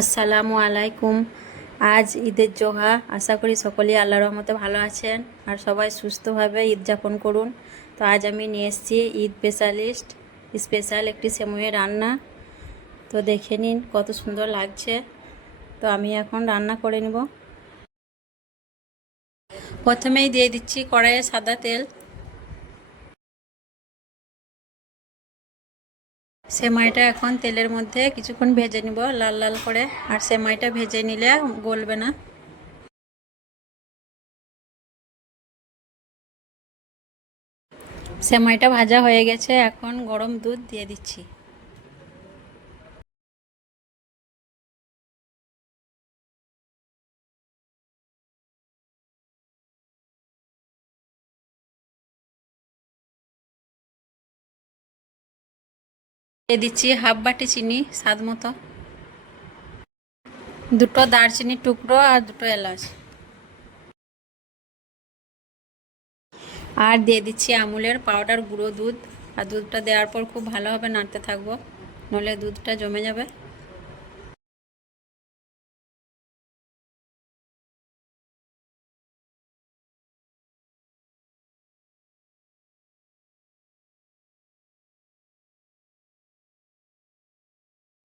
আসসালামু আলাইকুম। আজ ঈদের জোহা। আশা করি সকলেই আল্লাহ রহমতে ভালো আছেন আর সবাই সুস্থভাবে ঈদ যাপন করুন। তো আজ আমি নিয়ে এসেছি ঈদ স্পেশালিস্ট, স্পেশাল একটি সেমুয়ের রান্না। তো দেখে নিন কত সুন্দর লাগছে। তো আমি এখন রান্না করে নেব। প্রথমেই দিয়ে দিচ্ছি কড়াইয়ে সাদা তেল। সেমাইটা এখন তেলের মধ্যে কিছুক্ষণ ভেজে নিব, লাল লাল করে। আর সেমাইটা ভেজে নিলে গলবে না। সেমাইটা ভাজা হয়ে গেছে, এখন গরম দুধ দিয়ে দিচ্ছি। দিচ্ছি হাফ বাটি চিনি, স্বাদ মতো। দুটো দারচিনি টুকরো আর দুটো এলাচ। আর দিয়ে দিচ্ছি আমুলের পাউডার, গুঁড়ো দুধ। আর দুধটা দেওয়ার পর খুব ভালোভাবে নাড়তে থাকব নলে দুধটা জমে যাবে।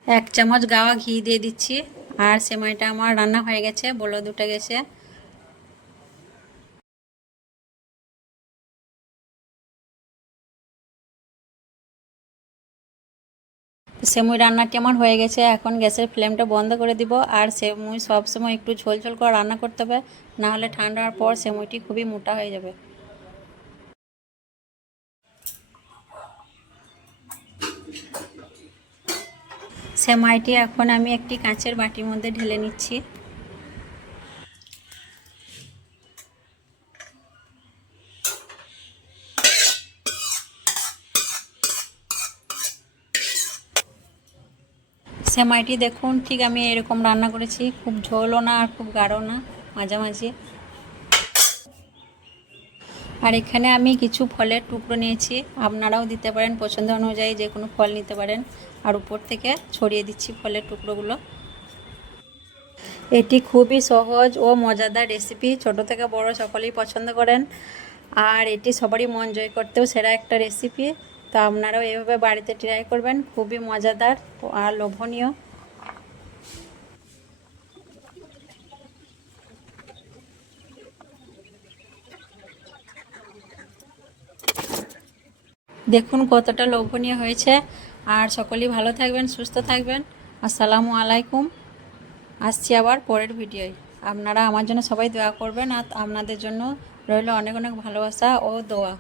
এক চামচ গাওয়া ঘি দিয়ে দিচ্ছি। আর সেমাইটা আমার রান্না হয়ে গেছে বলো দুটো গেছে। সেমুই রান্নাটি আমার হয়ে গেছে, এখন গ্যাসের ফ্লেমটা বন্ধ করে দিব। আর সেমুই সবসময় একটু ঝোল ঝোল করে রান্না করতে হবে না হলে ঠান্ডার পর সেমুইটি খুবই মোটা হয়ে যাবে। সেমাইটি এখন আমি একটি কাঁচের বাটির মধ্যে ঢেলে নিচ্ছি। সেমাইটি দেখুন, ঠিক আমি এরকম রান্না করেছি। খুব ঝোলও না আর খুব গাঢ় না, মাঝামাঝি। আর এখানে আমি কিছু ফলের টুকরো নিয়েছি। আপনারাও দিতে পারেন, পছন্দ অনুযায়ী যে কোনো ফল নিতে পারেন। আর উপর থেকে ছড়িয়ে দিচ্ছি ফলের টুকরোগুলো। এটি খুবই সহজ ও মজাদার রেসিপি। ছোট থেকে বড় সকলেই পছন্দ করেন। আর এটি সবারই মন জয় করতেও সেরা একটা রেসিপি। তো আপনারাও এভাবে বাড়িতে ট্রাই করবেন। খুবই মজাদার আর লোভনীয়। দেখুন কতটা লোভনীয় হয়েছে। আর সকলেই ভালো থাকবেন, সুস্থ থাকবেন। আসসালামু আলাইকুম। আসছি আবার পরের ভিডিওয়। আপনারা আমার জন্য সবাই দোয়া করবেন আর আপনাদের জন্য রইল অনেক অনেক ভালোবাসা ও দোয়া।